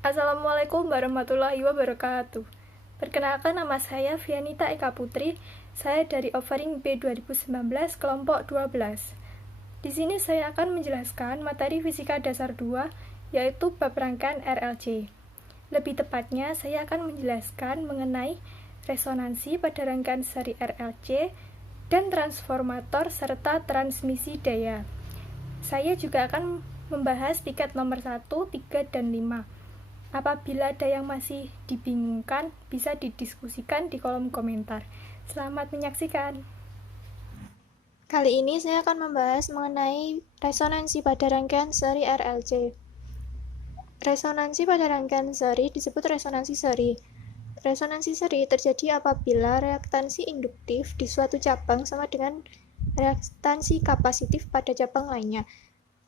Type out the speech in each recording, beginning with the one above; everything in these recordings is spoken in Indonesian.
Assalamualaikum warahmatullahi wabarakatuh. Perkenalkan, nama saya Vianita Eka Putri. Saya dari Offering B 2019 kelompok 12. Di sini saya akan menjelaskan materi fisika dasar 2, yaitu bab rangkaian RLC. Lebih tepatnya, saya akan menjelaskan mengenai resonansi pada rangkaian seri RLC dan transformator serta transmisi daya. Saya juga akan membahas tiket nomor 1, 3, dan 5. Apabila ada yang masih dibingungkan, bisa didiskusikan di kolom komentar. Selamat menyaksikan. Kali ini saya akan membahas mengenai resonansi pada rangkaian seri RLC. Resonansi pada rangkaian seri disebut resonansi seri. Resonansi seri terjadi apabila reaktansi induktif di suatu cabang sama dengan reaktansi kapasitif pada cabang lainnya.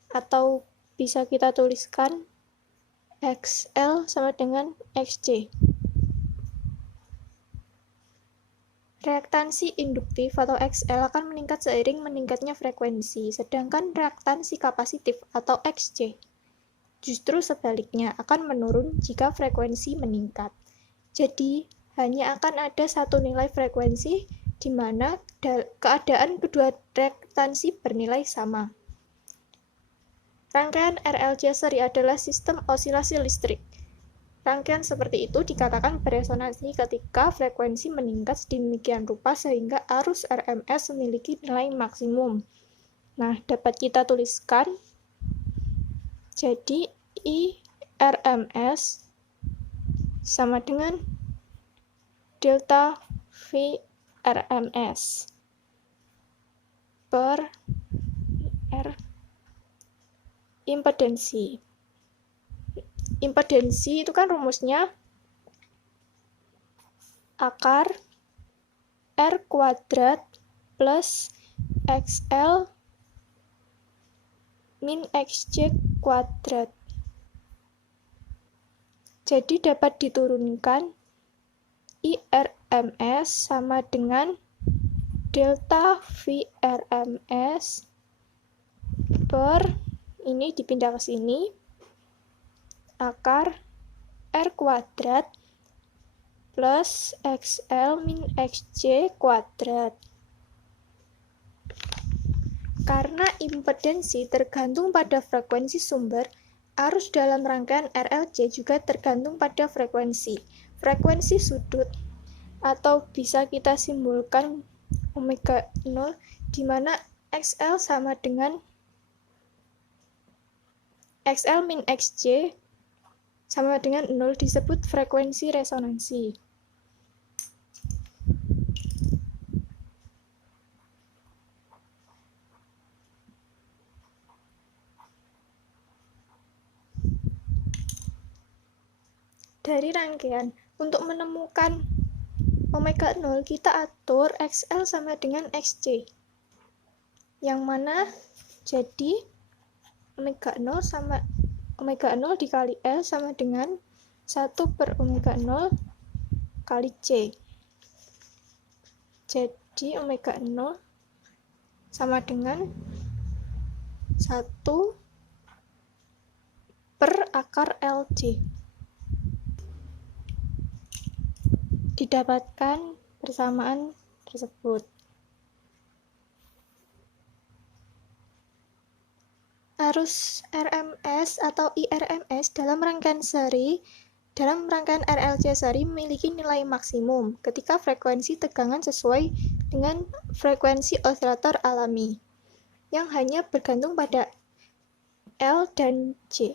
Atau bisa kita tuliskan XL sama dengan XC. Reaktansi induktif atau XL akan meningkat seiring meningkatnya frekuensi, sedangkan reaktansi kapasitif atau XC justru sebaliknya akan menurun jika frekuensi meningkat. Jadi, hanya akan ada satu nilai frekuensi di mana keadaan kedua reaktansi bernilai sama. Rangkaian RLC seri adalah sistem osilasi listrik. Rangkaian seperti itu dikatakan beresonansi ketika frekuensi meningkat sedemikian rupa sehingga arus RMS memiliki nilai maksimum. Nah, dapat kita tuliskan. Jadi, IRMS sama dengan delta V RMS per R impedensi. Impedensi itu kan rumusnya akar R kuadrat plus XL min XC kuadrat. Jadi dapat diturunkan IRMS sama dengan delta VRMS per, ini dipindah ke sini, akar R kuadrat plus XL min XC kuadrat. Karena impedensi tergantung pada frekuensi sumber, arus dalam rangkaian RLC juga tergantung pada frekuensi. Frekuensi sudut atau bisa kita simbolkan omega 0, di mana XL sama dengan XL min XC sama dengan 0 disebut frekuensi resonansi. Dari rangkaian, untuk menemukan omega 0, kita atur XL sama dengan XC. Yang mana jadi omega 0 dikali L sama dengan 1 per omega 0 kali C. Jadi omega 0 sama dengan 1 per akar LC. Didapatkan persamaan tersebut. Arus RMS atau IRMS dalam rangkaian RLC seri memiliki nilai maksimum ketika frekuensi tegangan sesuai dengan frekuensi osilator alami yang hanya bergantung pada L dan C.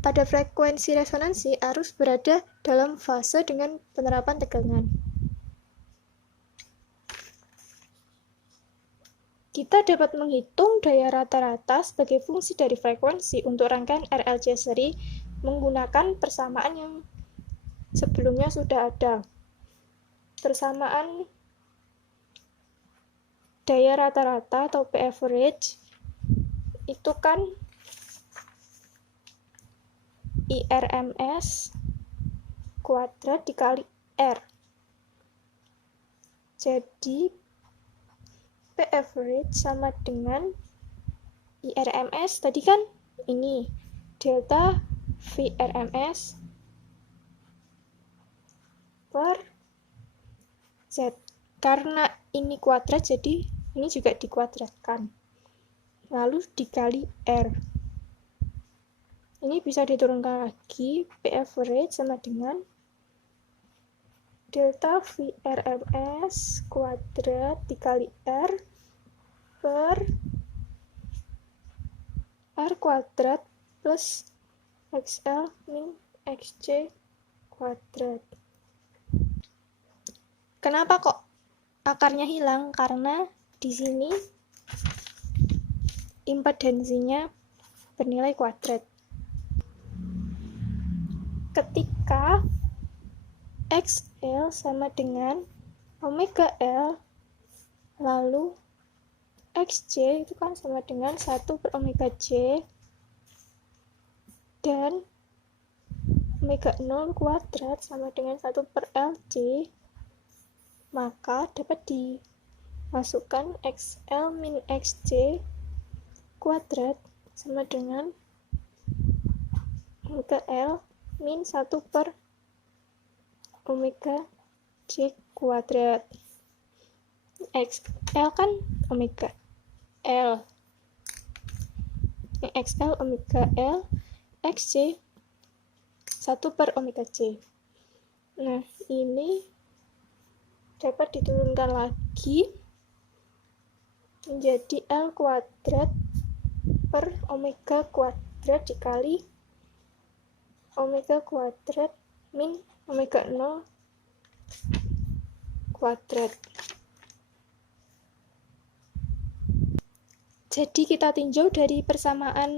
Pada frekuensi resonansi, arus berada dalam fase dengan penerapan tegangan. Kita dapat menghitung daya rata-rata sebagai fungsi dari frekuensi untuk rangkaian RLC seri menggunakan persamaan yang sebelumnya sudah ada. Persamaan daya rata-rata atau P average itu kan IRMS kuadrat dikali R. Jadi P average sama dengan IRMS tadi kan ini delta VRMS per Z. Karena ini kuadrat, jadi ini juga dikuadratkan. Lalu dikali R. Ini bisa diturunkan lagi, P average sama dengan delta VRMS kuadrat dikali R per R kuadrat plus XL min XC kuadrat. Kenapa kok akarnya hilang? Karena di sini impedensinya bernilai kuadrat. Ketika XL sama dengan omega L, lalu XC itu kan sama dengan 1 per omega J, dan omega 0 kuadrat sama dengan 1 per LC, maka dapat dimasukkan XL min XC kuadrat sama dengan omega L min 1 per omega J kuadrat. XL kan omega L, XL omega L, XC 1 per omega J. Nah, ini dapat diturunkan lagi menjadi L kuadrat per omega kuadrat dikali omega kuadrat min omega 0 kuadrat. Jadi kita tinjau dari persamaan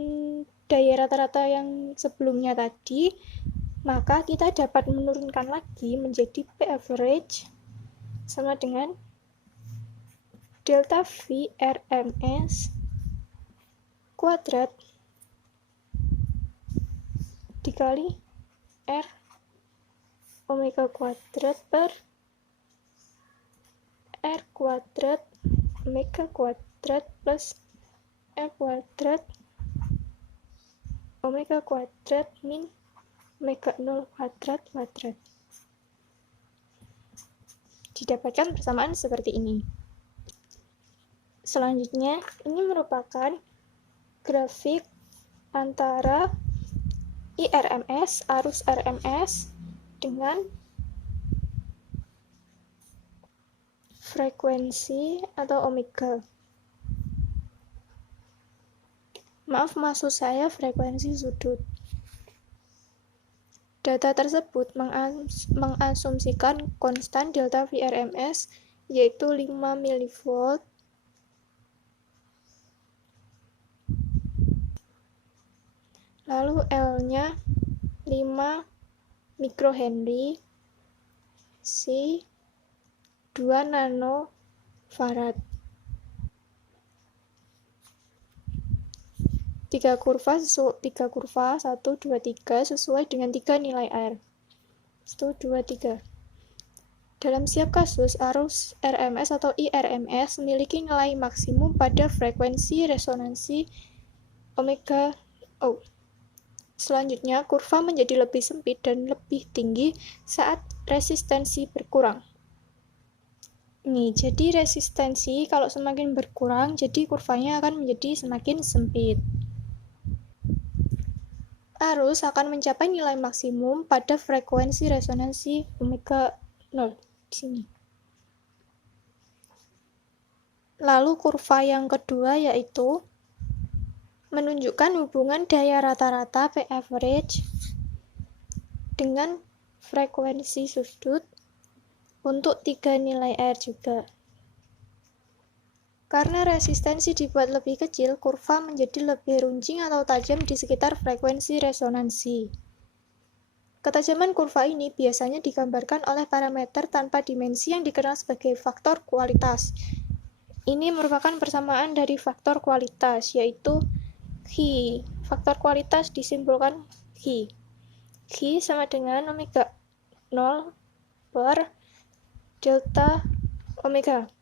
daya rata-rata yang sebelumnya tadi, maka kita dapat menurunkan lagi menjadi P average sama dengan delta V RMS kuadrat dikali R omega kuadrat per R kuadrat omega kuadrat plus R kuadrat omega kuadrat min omega 0 kuadrat kuadrat. Didapatkan persamaan seperti ini. Selanjutnya, ini merupakan grafik antara IRMS, arus RMS, dengan frekuensi atau omega. Maaf, maksud saya frekuensi sudut. Data tersebut mengasumsikan konstan delta VRMS yaitu 5 mV, lalu L-nya 5 mikrohenry, C 2 nanofarad. 3 kurva 1, 2, 3 sesuai dengan 3 nilai R. 1, 2, 3. Dalam setiap kasus, arus RMS atau IRMS memiliki nilai maksimum pada frekuensi resonansi omega O. Selanjutnya, kurva menjadi lebih sempit dan lebih tinggi saat resistensi berkurang. Nih, jadi resistensi kalau semakin berkurang, jadi kurvanya akan menjadi semakin sempit. Arus akan mencapai nilai maksimum pada frekuensi resonansi omega 0 di sini. Lalu kurva yang kedua yaitu menunjukkan hubungan daya rata-rata P average dengan frekuensi sudut untuk 3 nilai R juga. Karena resistensi dibuat lebih kecil, kurva menjadi lebih runcing atau tajam di sekitar frekuensi resonansi. Ketajaman kurva ini biasanya digambarkan oleh parameter tanpa dimensi yang dikenal sebagai faktor kualitas. Ini merupakan persamaan dari faktor kualitas, yaitu Chi. Faktor kualitas disimbolkan Chi. Chi sama dengan omega 0 per delta omega.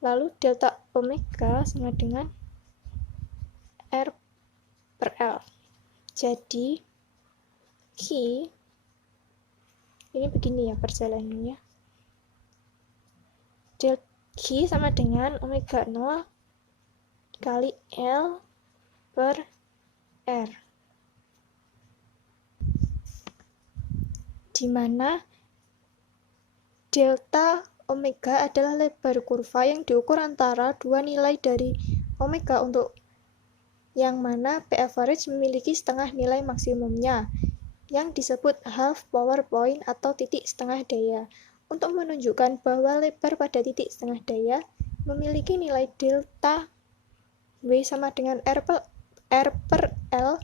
Lalu delta omega sama dengan R per L. Jadi Q ini begini ya perjalanannya. Del Q sama dengan omega 0 kali L per R, di mana delta omega adalah lebar kurva yang diukur antara dua nilai dari omega, untuk yang mana P average memiliki setengah nilai maksimumnya, yang disebut half power point atau titik setengah daya. Untuk menunjukkan bahwa lebar pada titik setengah daya memiliki nilai delta W sama dengan R per L,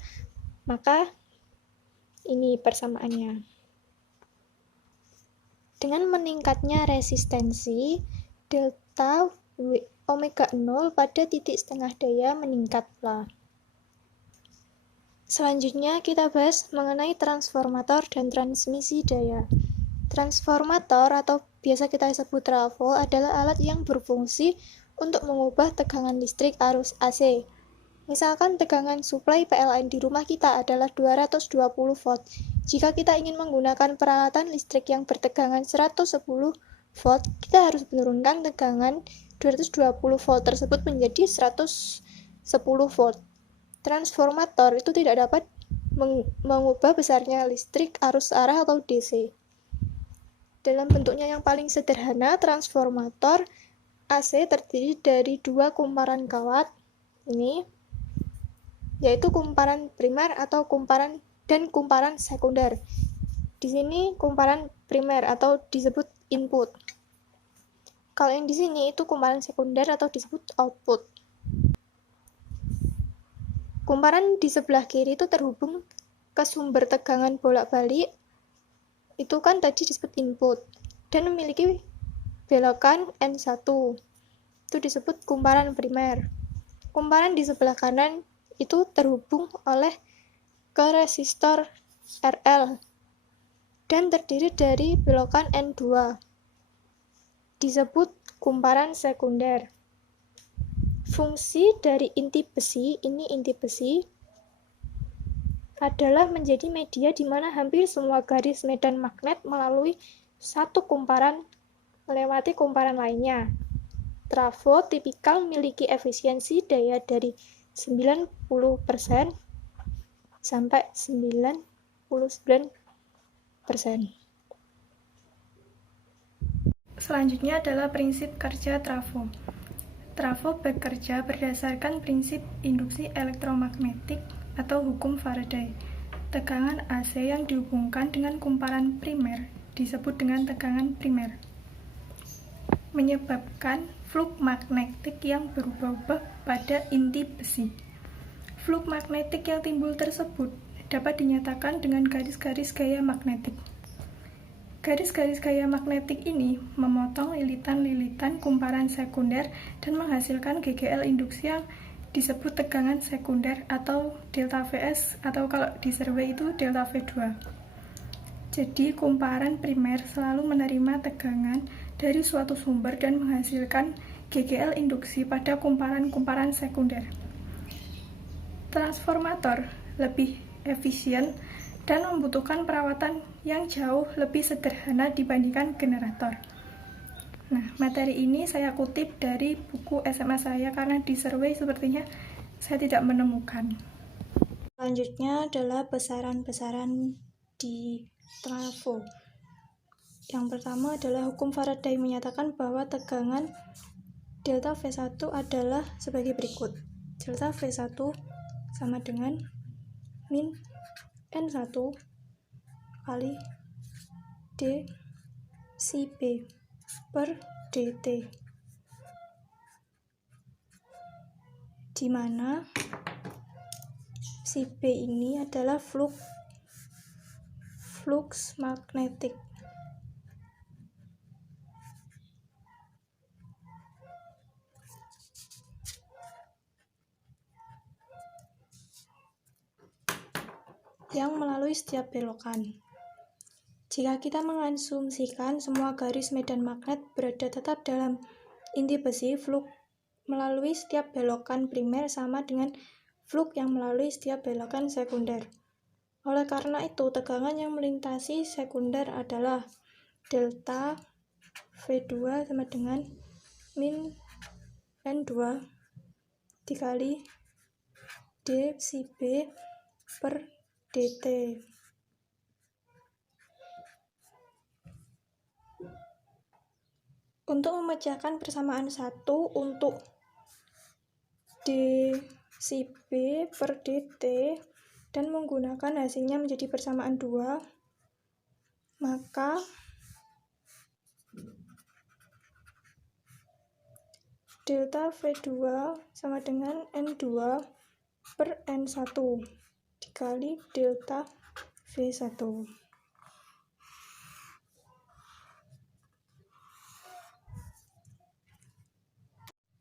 maka ini persamaannya. Dengan meningkatnya resistensi, delta omega 0 pada titik setengah daya meningkatlah. Selanjutnya kita bahas mengenai transformator dan transmisi daya. Transformator atau biasa kita sebut trafo adalah alat yang berfungsi untuk mengubah tegangan listrik arus AC. Misalkan tegangan suplai PLN di rumah kita adalah 220 volt. Jika kita ingin menggunakan peralatan listrik yang bertegangan 110 volt, kita harus menurunkan tegangan 220 volt tersebut menjadi 110 volt. Transformator itu tidak dapat mengubah besarnya listrik arus arah atau DC. Dalam bentuknya yang paling sederhana, transformator AC terdiri dari dua kumparan kawat, ini yaitu kumparan primer atau kumparan sekunder. Di sini kumparan primer atau disebut input. Kalau yang di sini itu kumparan sekunder atau disebut output. Kumparan di sebelah kiri itu terhubung ke sumber tegangan bolak-balik, itu kan tadi disebut input, dan memiliki belokan N1, itu disebut kumparan primer. Kumparan di sebelah kanan itu terhubung oleh ke resistor RL dan terdiri dari belokan N2, disebut kumparan sekunder. Fungsi dari inti besi, adalah menjadi media di mana hampir semua garis medan magnet melalui satu kumparan melewati kumparan lainnya. Trafo tipikal memiliki efisiensi daya dari 90% sampai 99%. Selanjutnya adalah prinsip kerja trafo. Trafo bekerja berdasarkan prinsip induksi elektromagnetik atau hukum Faraday. Tegangan AC yang dihubungkan dengan kumparan primer disebut dengan tegangan primer, menyebabkan flux magnetik yang berubah-ubah pada inti besi. Flux magnetik yang timbul tersebut dapat dinyatakan dengan garis-garis gaya magnetik. Garis-garis gaya magnetik ini memotong lilitan-lilitan kumparan sekunder dan menghasilkan GGL induksi yang disebut tegangan sekunder atau delta Vs, atau kalau di survei itu delta V2. Jadi kumparan primer selalu menerima tegangan dari suatu sumber dan menghasilkan GGL induksi pada kumparan-kumparan sekunder. Transformator lebih efisien dan membutuhkan perawatan yang jauh lebih sederhana dibandingkan generator. Nah, materi ini saya kutip dari buku SMA saya karena di survei sepertinya saya tidak menemukan. Selanjutnya adalah besaran-besaran di trafo. Yang pertama adalah hukum Faraday menyatakan bahwa tegangan delta V1 adalah sebagai berikut. Delta V1 sama dengan min N1 kali D si B per dt, di mana si B ini adalah flux magnetik. Yang melalui setiap belokan. Jika kita mengasumsikan semua garis medan magnet berada tetap dalam inti besi, flux melalui setiap belokan primer sama dengan flux yang melalui setiap belokan sekunder. Oleh karena itu, tegangan yang melintasi sekunder adalah delta V2 sama dengan min N2 dikali d psi B per dt. Untuk memecahkan persamaan 1 untuk d psi B per dt dan menggunakan hasilnya menjadi persamaan 2, maka delta V2 sama dengan N2 per N1 dikali delta V1.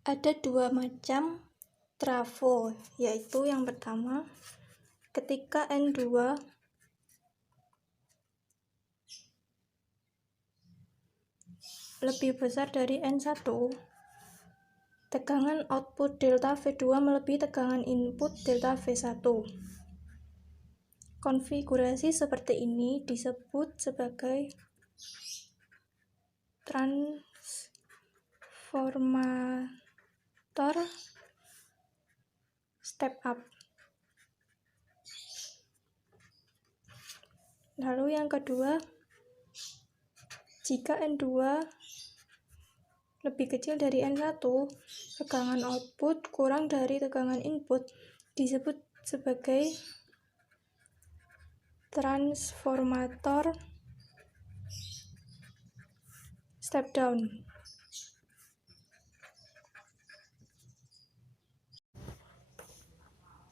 Ada dua macam trafo, yaitu yang pertama, ketika N2 lebih besar dari N1, tegangan output delta V2 melebihi tegangan input delta V1. Konfigurasi seperti ini disebut sebagai transformator step up. Lalu yang kedua, jika N2 lebih kecil dari N1, tegangan output kurang dari tegangan input disebut sebagai transformator step down.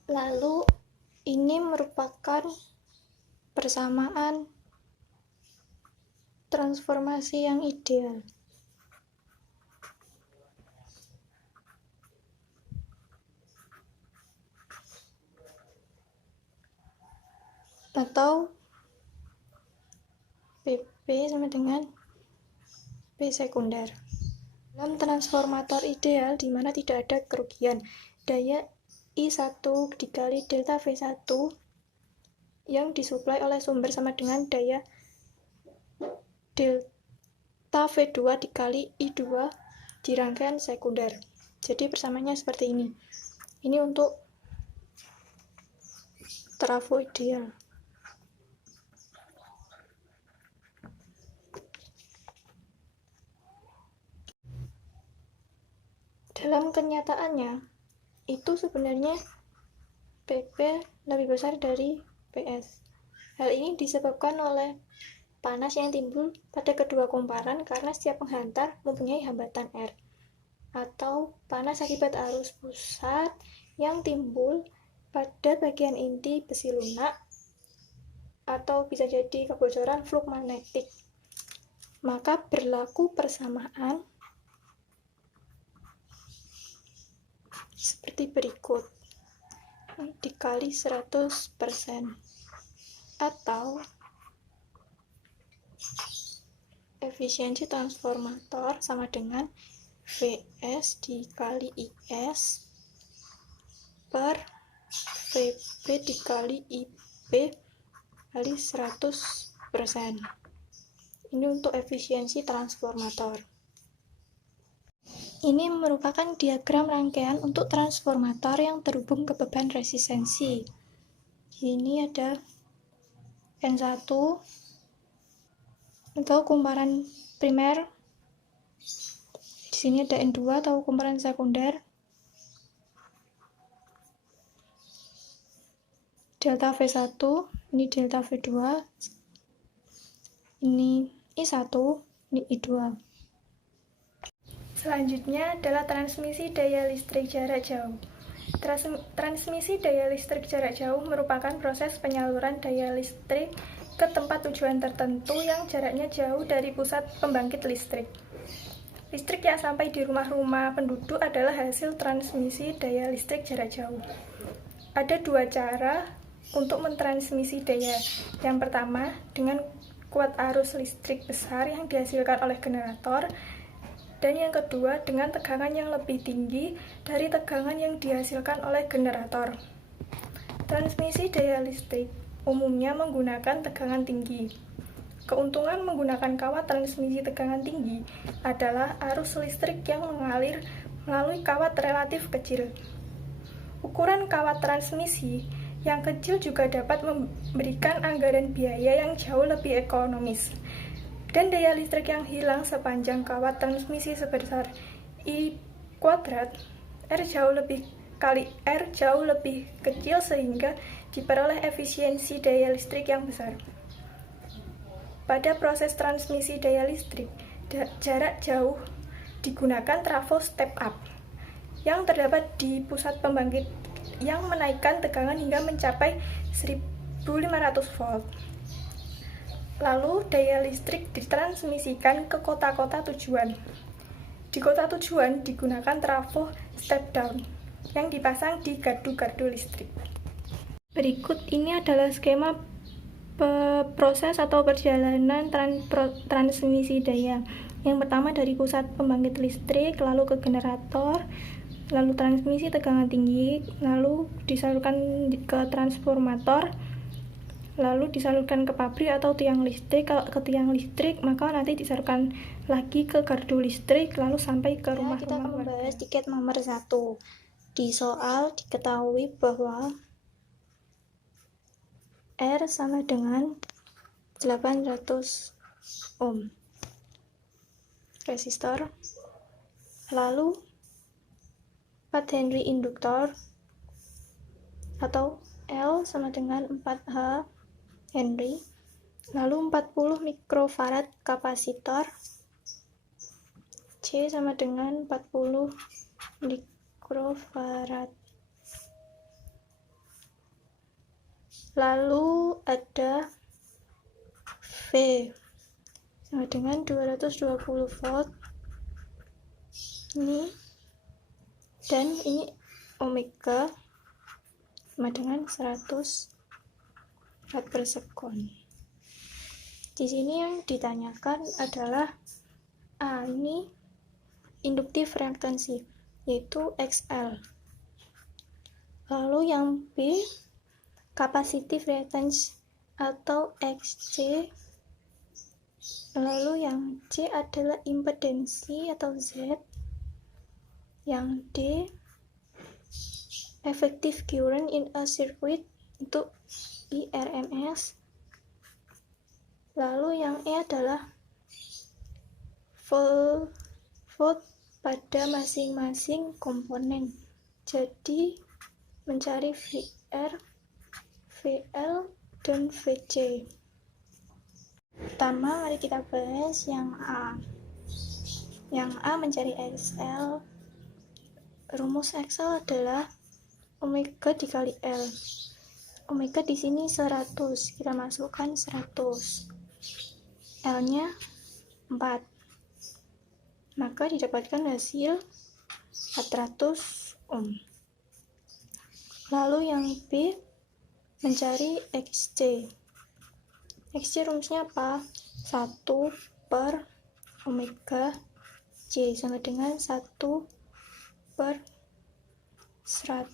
Lalu ini merupakan persamaan transformasi yang ideal. Atau PP sama dengan P sekunder. Dalam transformator ideal di mana tidak ada kerugian, daya I1 dikali delta V1 yang disuplai oleh sumber sama dengan daya delta V2 dikali I2 di rangkaian sekunder. Jadi persamaannya seperti ini. Ini untuk trafo ideal. Dalam kenyataannya, itu sebenarnya PP lebih besar dari PS. Hal ini disebabkan oleh panas yang timbul pada kedua kumparan karena setiap penghantar mempunyai hambatan R, atau panas akibat arus pusat yang timbul pada bagian inti besi lunak, atau bisa jadi kebocoran flux magnetik. Maka berlaku persamaan seperti berikut, dikali 100%, atau efisiensi transformator sama dengan Vs dikali Is per Vp dikali Ip kali 100%. Ini untuk efisiensi transformator. Ini merupakan diagram rangkaian untuk transformator yang terhubung ke beban resistensi. Ini ada N1 atau kumparan primer. Di sini ada N2 atau kumparan sekunder. Delta V1, ini delta V2. Ini I1, ini I2. Selanjutnya adalah transmisi daya listrik jarak jauh. Transmisi daya listrik jarak jauh merupakan proses penyaluran daya listrik ke tempat tujuan tertentu yang jaraknya jauh dari pusat pembangkit listrik. Listrik yang sampai di rumah-rumah penduduk adalah hasil transmisi daya listrik jarak jauh. Ada dua cara untuk mentransmisi daya. Yang pertama, dengan kuat arus listrik besar yang dihasilkan oleh generator, dan yang kedua dengan tegangan yang lebih tinggi dari tegangan yang dihasilkan oleh generator. Transmisi daya listrik umumnya menggunakan tegangan tinggi. Keuntungan menggunakan kawat transmisi tegangan tinggi adalah arus listrik yang mengalir melalui kawat relatif kecil. Ukuran kawat transmisi yang kecil juga dapat memberikan anggaran biaya yang jauh lebih ekonomis. Dan daya listrik yang hilang sepanjang kawat transmisi sebesar I kuadrat R jauh lebih kecil sehingga diperoleh efisiensi daya listrik yang besar. Pada proses transmisi daya listrik, jarak jauh digunakan trafo step up yang terdapat di pusat pembangkit yang menaikkan tegangan hingga mencapai 1500 volt. Lalu daya listrik ditransmisikan ke kota-kota tujuan. Di kota tujuan digunakan trafo step down yang dipasang di gardu-gardu listrik. Berikut ini adalah skema proses atau perjalanan transmisi daya. Yang pertama dari pusat pembangkit listrik, lalu ke generator, lalu transmisi tegangan tinggi, lalu disalurkan ke transformator, lalu disalurkan ke pabrik atau tiang listrik. Kalau ke tiang listrik, maka nanti disalurkan lagi ke gardu listrik, lalu sampai ke rumah-rumah. Kita akan membahas tiket nomor 1. Di soal diketahui bahwa R sama dengan 800 ohm resistor, lalu 4 Henry induktor atau L sama dengan 4H Henry, lalu 40 mikrofarad kapasitor, C sama dengan 40 mikrofarad. Lalu ada V sama dengan 220 volt ini, dan ini omega sama dengan 100 watt per sekon. Di sini yang ditanyakan adalah A, ini induktif reaktansi yaitu XL. Lalu yang B, kapasitif reaktans atau XC. Lalu yang C adalah impedensi atau Z. Yang D, effective current in a circuit untuk IRMS. Lalu yang E adalah volt pada masing-masing komponen. Jadi mencari VR, VL, dan VC. Pertama, mari kita bahas yang A. Yang A mencari XL. Rumus XL adalah omega dikali L. Omega di sini 100, kita masukkan 100. L-nya 4. Maka didapatkan hasil 400 ohm. Lalu yang B mencari XC. XC rumusnya apa? 1 per omega C sama dengan 1 per 100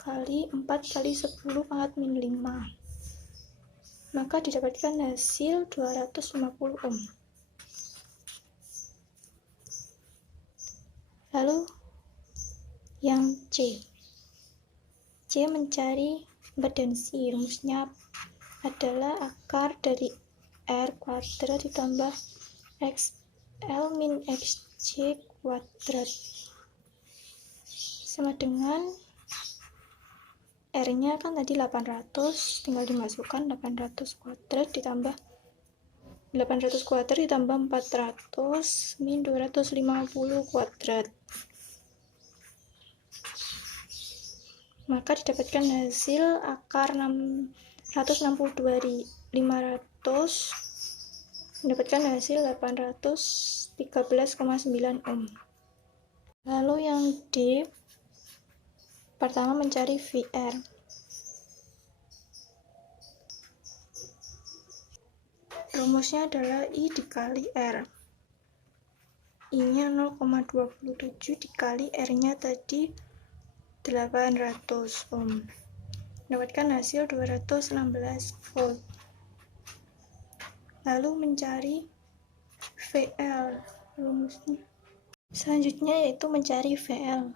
kali 4 kali 10 pangkat min 5. Maka didapatkan hasil 250 ohm. Lalu yang C. C mencari impedensi. Rumusnya adalah akar dari R kuadrat ditambah XL min XC kuadrat sama dengan R-nya kan tadi 800, tinggal dimasukkan 800 kuadrat ditambah 400 min 250 kuadrat. Maka didapatkan hasil akar 162.500 mendapatkan hasil 813,9 ohm. Lalu yang D, pertama mencari VR. Rumusnya adalah I dikali R. I-nya 0,27 dikali R-nya tadi 800 ohm. mendapatkan hasil 216 volt. Lalu mencari VL rumusnya. Selanjutnya yaitu mencari VL.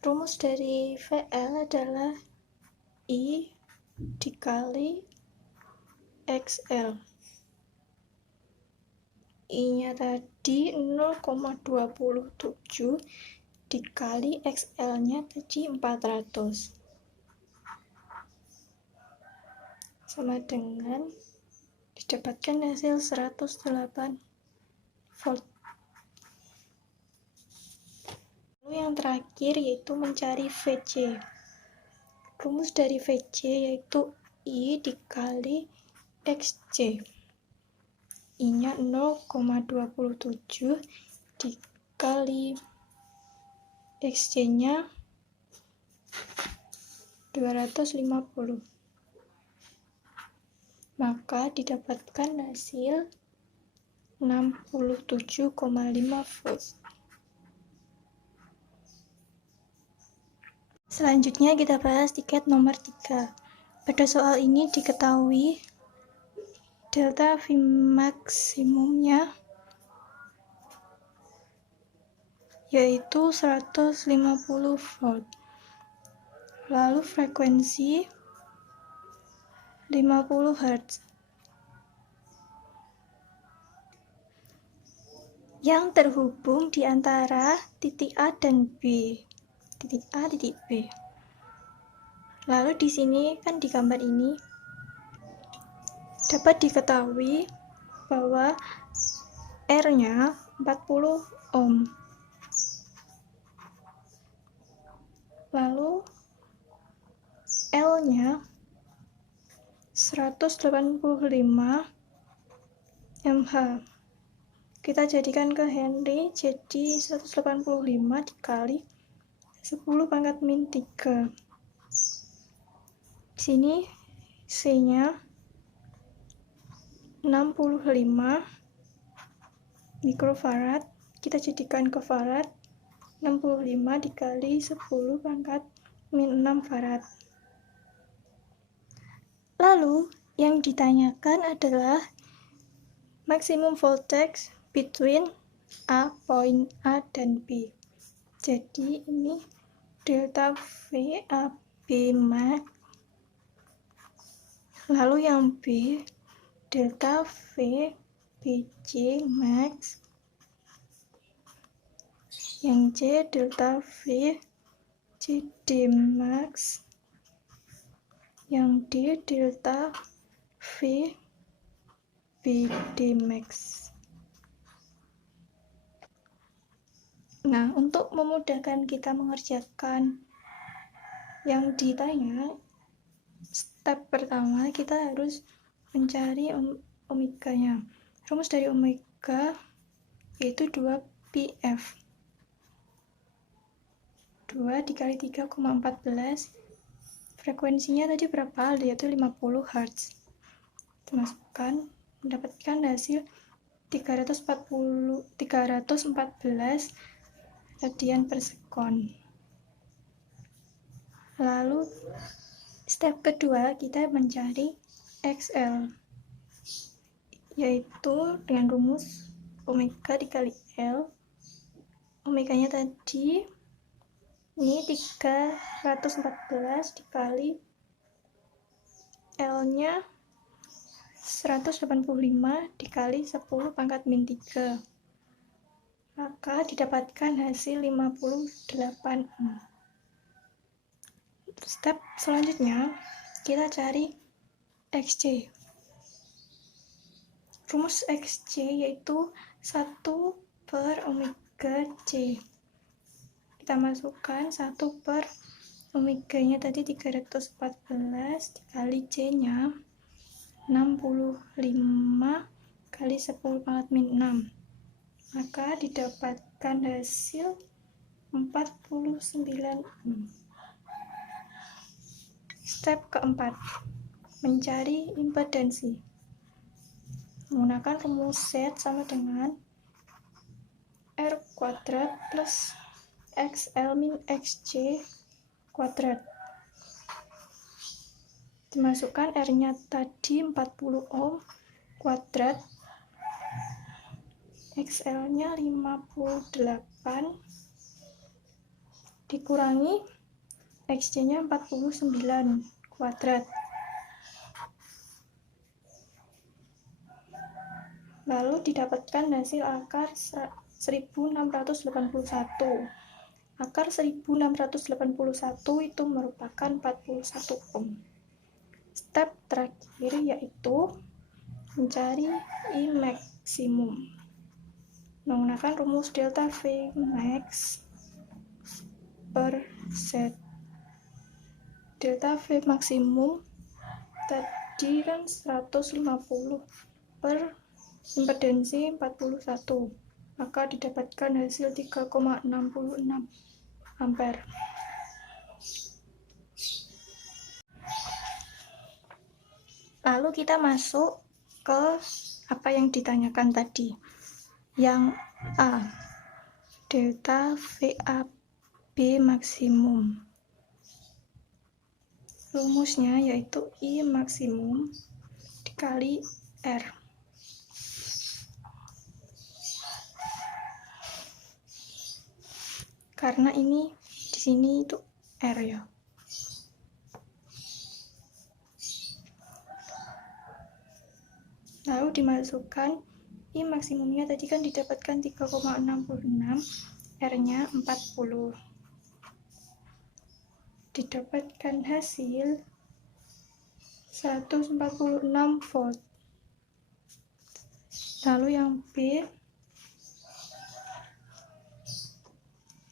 Rumus dari VL adalah I dikali XL. I-nya tadi 0,27 dikali XL-nya tadi 400. Sama dengan didapatkan hasil 108 volt. Lalu yang terakhir yaitu mencari VC. Rumus dari VC yaitu I dikali XC. I-nya 0,27 dikali XC-nya 250. Maka didapatkan hasil 67,5 volt. Selanjutnya kita bahas tiket nomor 3. Pada soal ini diketahui delta V maksimumnya yaitu 150 volt. Lalu frekuensi 50 Hz. Yang terhubung di antara titik A dan B. Titik A, titik B. Lalu di sini kan di gambar ini dapat diketahui bahwa R-nya 40 ohm. Lalu L-nya 185 mH. Kita jadikan ke Henry, jadi 185 dikali 10 pangkat min 3. Di sini C-nya 65 mikrofarad. Kita jadikan ke farad, 65 dikali 10 pangkat min 6 farad. Lalu yang ditanyakan adalah maksimum voltage between point A dan B. Jadi ini delta V AB max. Lalu yang B delta V BC max. Yang C delta V CD max. Yang D delta V BD max. Nah, untuk memudahkan kita mengerjakan yang ditanya, step pertama kita harus mencari omega-nya. Rumus dari omega yaitu 2πf. 2 dikali 3,14. Frekuensinya tadi berapa? Yaitu 50 Hz. Dimasukkan, mendapatkan hasil 314 radian per sekon. Lalu step kedua kita mencari XL, yaitu dengan rumus omega dikali L. Omeganya tadi ini 314 dikali L-nya 185 dikali 10 pangkat min 3. Maka didapatkan hasil 58 ohm. Step selanjutnya kita cari XC. Rumus XC yaitu 1 per omega C. Kita masukkan 1 per omega-nya tadi 314 dikali C-nya 65 kali 10 pangkat min 6. Maka didapatkan hasil 49 ohm. Step keempat, mencari impedansi. Menggunakan rumus Z sama dengan R kuadrat plus XL min XC kuadrat. Dimasukkan R-nya tadi 40 ohm kuadrat, XL-nya 58, dikurangi XC-nya 49 kuadrat. Lalu didapatkan hasil akar 1681. Akar 1681 itu merupakan 41 ohm. Step terakhir yaitu mencari I maksimum menggunakan rumus delta V max per Z. Delta V maksimum tadi kan 150 per impedensi 41, maka didapatkan hasil 3,66 ampere. Lalu kita masuk ke apa yang ditanyakan tadi. Yang A, delta VAB maksimum. Rumusnya yaitu I maksimum dikali R. Karena ini di sini itu R ya. Lalu dimasukkan I maksimumnya tadi kan didapatkan 3,66, R-nya 40. Didapatkan hasil 146 volt. Lalu yang B,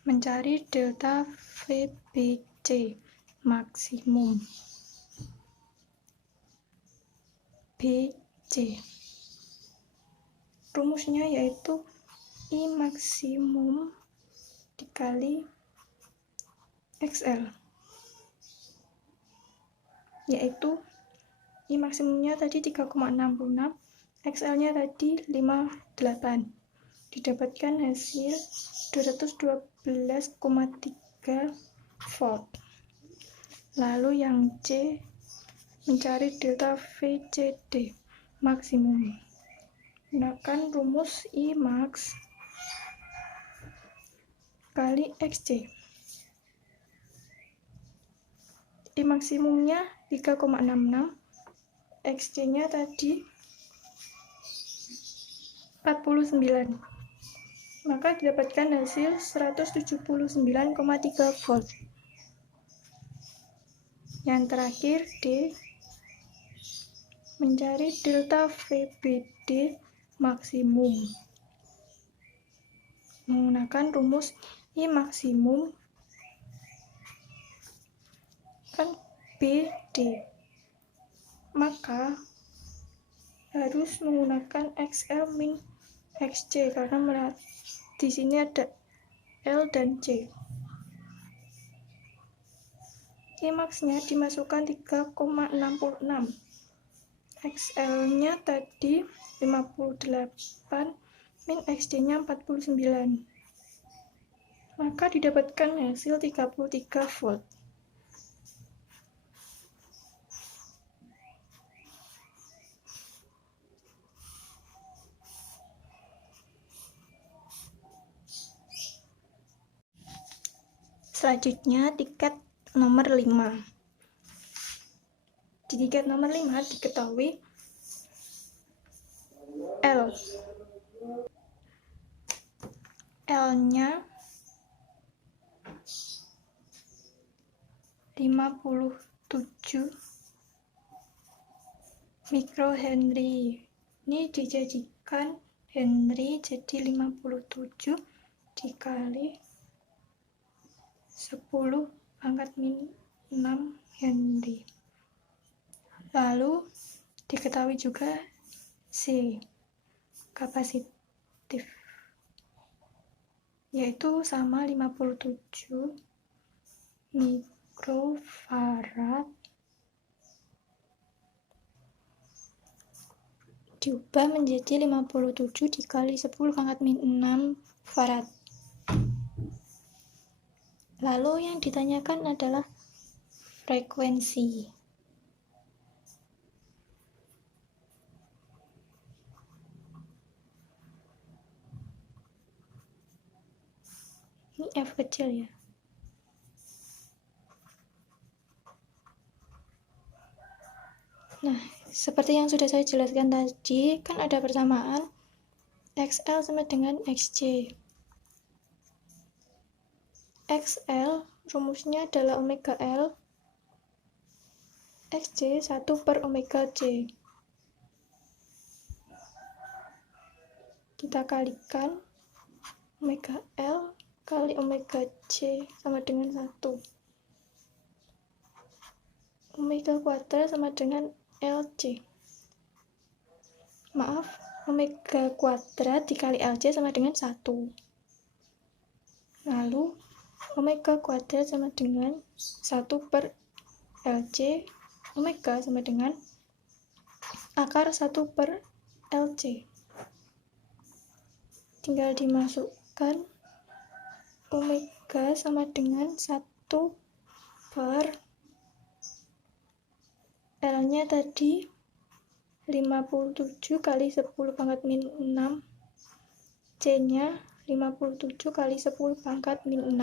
mencari delta VBC maksimum. BC. Rumusnya yaitu I maksimum dikali XL. Yaitu I maksimumnya tadi 3,66, XL-nya tadi 58. Didapatkan hasil 212,3 volt. Lalu yang C, mencari delta VCD maksimum. Gunakan rumus I max kali XC. I maksimumnya 3,66, XC-nya tadi 49. Maka didapatkan hasil 179,3 volt. Yang terakhir D, mencari delta VBD maksimum menggunakan rumus I maksimum kan BD, maka harus menggunakan XL min XC karena melihat di sini ada L dan C. I max-nya dimasukkan 3,66, XL-nya tadi 58 min XC-nya 49, maka didapatkan hasil 33 volt. Selanjutnya tiket nomor 5. Di tiket nomor 5 diketahui L-nya 57 mikrohenry. Ini dijadikan Henry jadi 57 dikali 10 pangkat min 6 Henry. Lalu diketahui juga C, kapasitif, yaitu sama 57 mikrofarad diubah menjadi 57 dikali 10 pangkat min 6 farad. Lalu yang ditanyakan adalah frekuensi. Ini F kecil ya. Nah, seperti yang sudah saya jelaskan tadi, kan ada persamaan XL sama dengan XJ. XL rumusnya adalah omega L, XJ 1 per omega J. Kita kalikan omega L kali omega J sama dengan 1. Omega kuadrat sama dengan LC. Maaf, omega kuadrat dikali LC sama dengan 1. Lalu, omega kuadrat sama dengan 1 per LC, omega sama dengan akar 1 per LC. Tinggal dimasukkan omega sama dengan 1 per L-nya tadi 57 kali 10 pangkat min 6, C-nya 57 kali 10 pangkat min 6.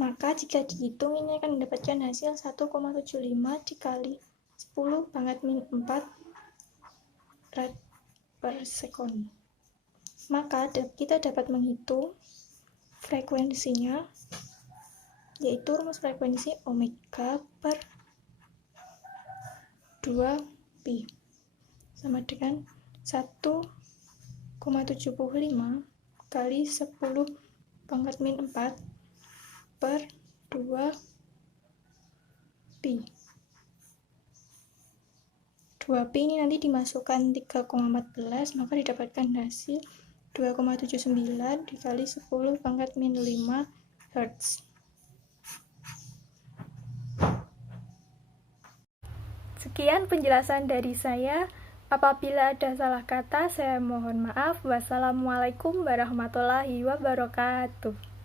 Maka jika dihitung ini akan mendapatkan hasil 1,75 dikali 10 pangkat min 4 rad per sekon. Maka kita dapat menghitung frekuensinya, yaitu rumus frekuensi omega per 2pi sama dengan 1,75 kali 10 pangkat min 4 per 2pi. 2pi ini nanti dimasukkan 3,14, maka didapatkan hasil 2,79 dikali 10 pangkat min 5 Hz. Sekian penjelasan dari saya. Apabila ada salah kata, saya mohon maaf. Wassalamualaikum warahmatullahi wabarakatuh.